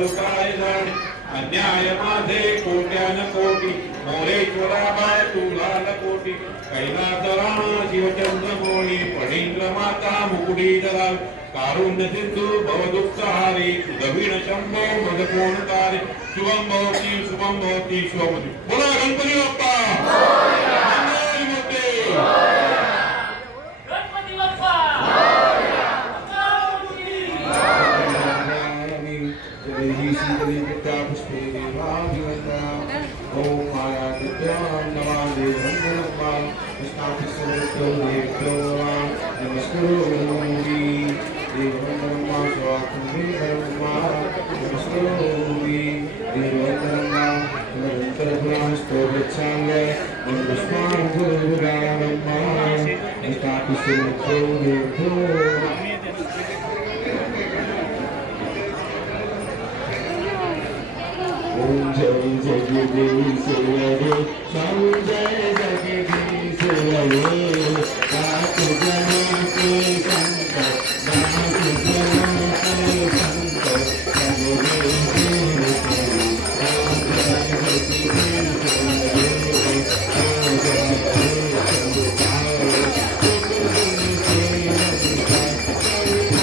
दारू काय जाणे अन्याय माझे कोट्यान कोटी मोरेश्वरा बाळ तुला कोटी कैलास राणा शिवचंद्रमौळी फणींद्र माता मुकुडीधरा कारुण्य सिंधू भवदुःखहारी सुदवीण शंभो मदकोणकारी शुभम भवती शुभमती बोला गणपती बाप्पा मंगल मूर्ती गणपती बाप्पा जय श्री पुष्पे देवाभिवंदना ओम माया विद्यां नमामि ब्रह्मणा विष्णाभिसर्वतो देवतो नमस्करोमि देववन्दनं स्वात्मने धर्मा नमस्करोमि देववन्दनं निरन्तरगुणास्तो गच्छामि पुष्पाणि गुरुरामम्मा विष्णाभिसर्वतो देवतो जय जय देवी जय